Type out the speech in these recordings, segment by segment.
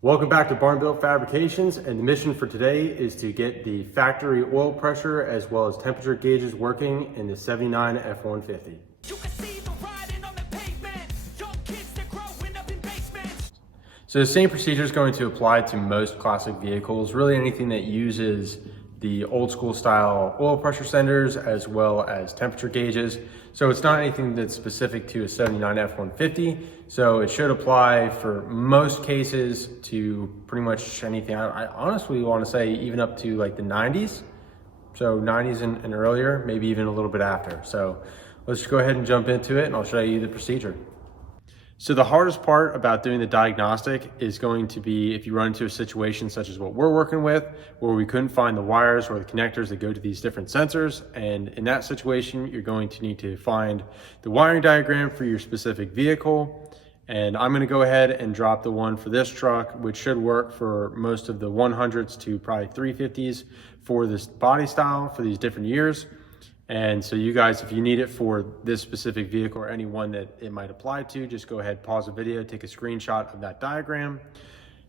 Welcome back to Built Fabrications, and the mission for today is to get the factory oil pressure as well as temperature gauges working in the 79 F150. So the same procedure is going to apply to most classic vehicles, really anything that uses the old school style oil pressure senders as well as temperature gauges. So it's not anything that's specific to a 79 F150. So it should apply for most cases to pretty much anything. I honestly want to say even up to like the 90s. So 90s and earlier, maybe even a little bit after. So let's just go ahead and jump into it and I'll show you the procedure. So the hardest part about doing the diagnostic is going to be if you run into a situation such as what we're working with, where we couldn't find the wires or the connectors that go to these different sensors. And in that situation, you're going to need to find the wiring diagram for your specific vehicle. And I'm going to go ahead and drop the one for this truck, which should work for most of the 100s to probably 350s for this body style for these different years. And so you guys, if you need it for this specific vehicle or any one that it might apply to, just go ahead, pause the video, take a screenshot of that diagram.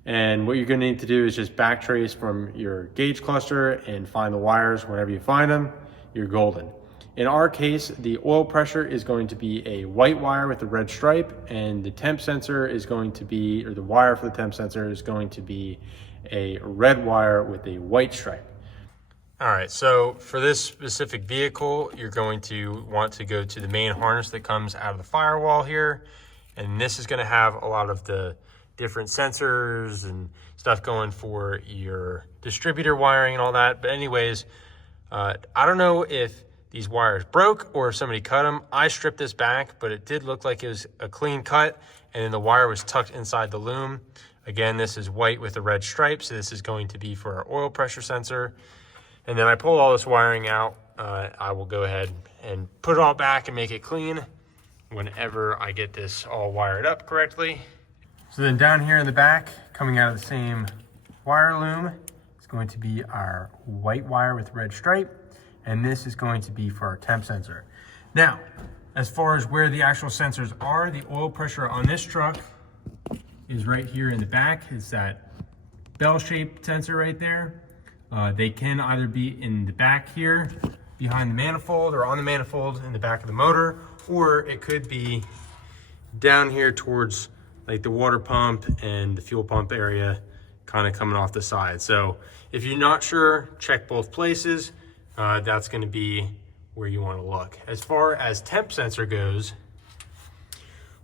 And what you're gonna need to do is just backtrace from your gauge cluster and find the wires. Whenever you find them, you're golden. In our case, the oil pressure is going to be a white wire with a red stripe, and the temp sensor is going to be, or the wire for the temp sensor is going to be a red wire with a white stripe. All right, so for this specific vehicle, you're going to want to go to the main harness that comes out of the firewall here. And this is gonna have a lot of the different sensors and stuff going for your distributor wiring and all that. But anyways, I don't know if these wires broke or if somebody cut them. I stripped this back, but it did look like it was a clean cut, and then the wire was tucked inside the loom. Again, this is white with a red stripe, so this is going to be for our oil pressure sensor. And then I pull all this wiring out. I will go ahead and put it all back and make it clean whenever I get this all wired up correctly. So then down here in the back, coming out of the same wire loom, is going to be our white wire with red stripe. And this is going to be for our temp sensor. Now, as far as where the actual sensors are, the oil pressure on this truck is right here in the back. It's that bell-shaped sensor right there. They can either be in the back here, behind the manifold, or on the manifold in the back of the motor, or it could be down here towards like the water pump and the fuel pump area, kind of coming off the side. So if you're not sure, check both places. That's going to be where you want to look. As far as temp sensor goes,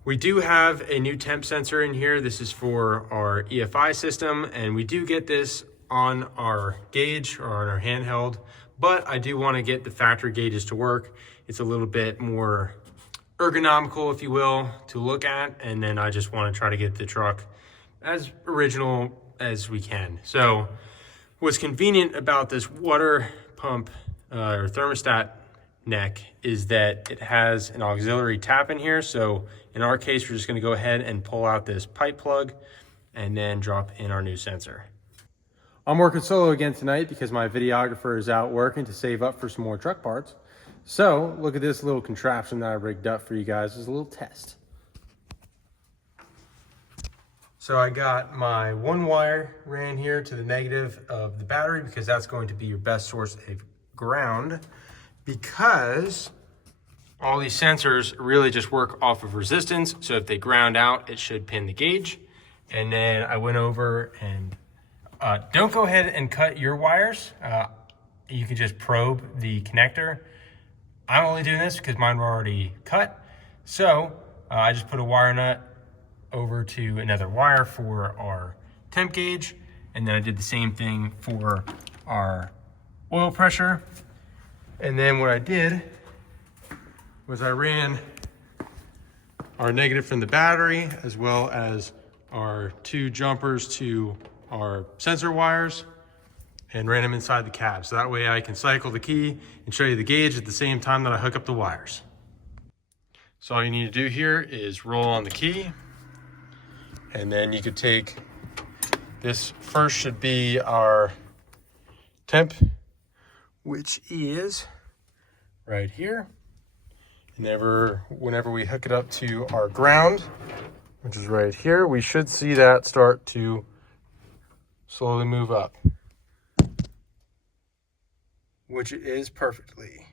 we do have a new temp sensor in here. This is for our EFI system, and we do get this on our gauge or on our handheld, but I do want to get the factory gauges to work. It's a little bit more ergonomical, if you will, to look at, and then I just want to try to get the truck as original as we can. So what's convenient about this water pump or thermostat neck is that it has an auxiliary tap in here. So in our case, we're just going to go ahead and pull out this pipe plug and then drop in our new sensor. I'm working solo again tonight because my videographer is out working to save up for some more truck parts. So look at this little contraption that I rigged up for you guys as a little test. So I got my one wire ran here to the negative of the battery because that's going to be your best source of ground, because all these sensors really just work off of resistance. So if they ground out, it should pin the gauge. And then I went over and don't go ahead and cut your wires. You can just probe the connector. I'm only doing this because mine were already cut. So I just put a wire nut over to another wire for our temp gauge. And then I did the same thing for our oil pressure. And then what I did was I ran our negative from the battery as well as our two jumpers to our sensor wires and ran them inside the cab. So that way I can cycle the key and show you the gauge at the same time that I hook up the wires. So all you need to do here is roll on the key, and then you could take this first, should be our temp, which is right here. Whenever we hook it up to our ground, which is right here, we should see that start to slowly move up, which it is perfectly,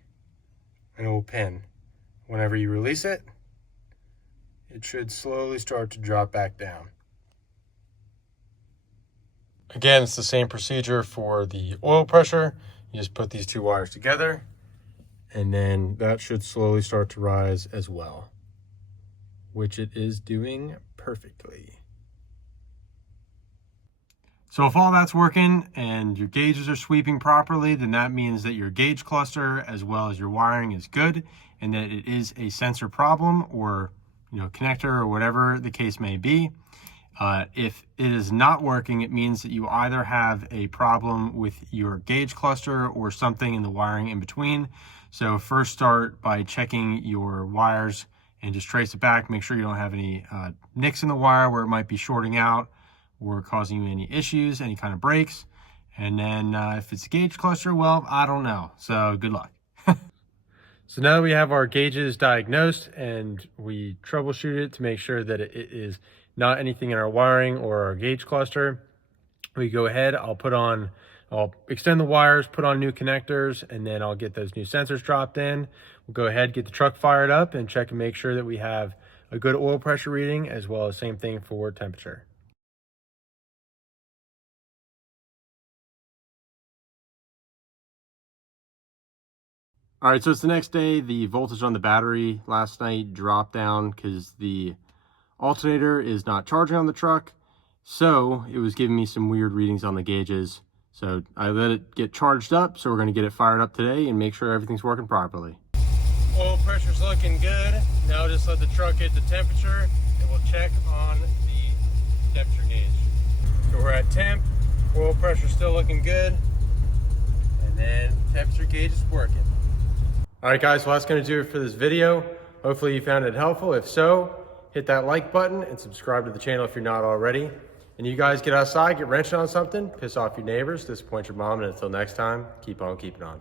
and it will pin. Whenever you release it, it should slowly start to drop back down. Again, it's the same procedure for the oil pressure. You just put these two wires together, and then that should slowly start to rise as well, which it is doing perfectly. So if all that's working and your gauges are sweeping properly, then that means that your gauge cluster as well as your wiring is good, and that it is a sensor problem or connector or whatever the case may be. If it is not working, it means that you either have a problem with your gauge cluster or something in the wiring in between. So first start by checking your wires and just trace it back. Make sure you don't have any nicks in the wire where it might be shorting out or causing you any issues, any kind of breaks. And then if it's a gauge cluster, well, I don't know. So good luck. So now that we have our gauges diagnosed and we troubleshoot it to make sure that it is not anything in our wiring or our gauge cluster, we go ahead, I'll extend the wires, put on new connectors, and then I'll get those new sensors dropped in. We'll go ahead, get the truck fired up and check and make sure that we have a good oil pressure reading, as well as same thing for temperature. All right, so it's the next day. The voltage on the battery last night dropped down because the alternator is not charging on the truck. So it was giving me some weird readings on the gauges. So I let it get charged up. So we're gonna get it fired up today and make sure everything's working properly. Oil pressure's looking good. Now just let the truck get the temperature and we'll check on the temperature gauge. So we're at temp, oil pressure's still looking good. And then temperature gauge is working. All right, guys, well, that's going to do it for this video. Hopefully you found it helpful. If so, hit that like button and subscribe to the channel if you're not already. And you guys get outside, get wrenching on something, piss off your neighbors, disappoint your mom, and until next time, keep on keeping on.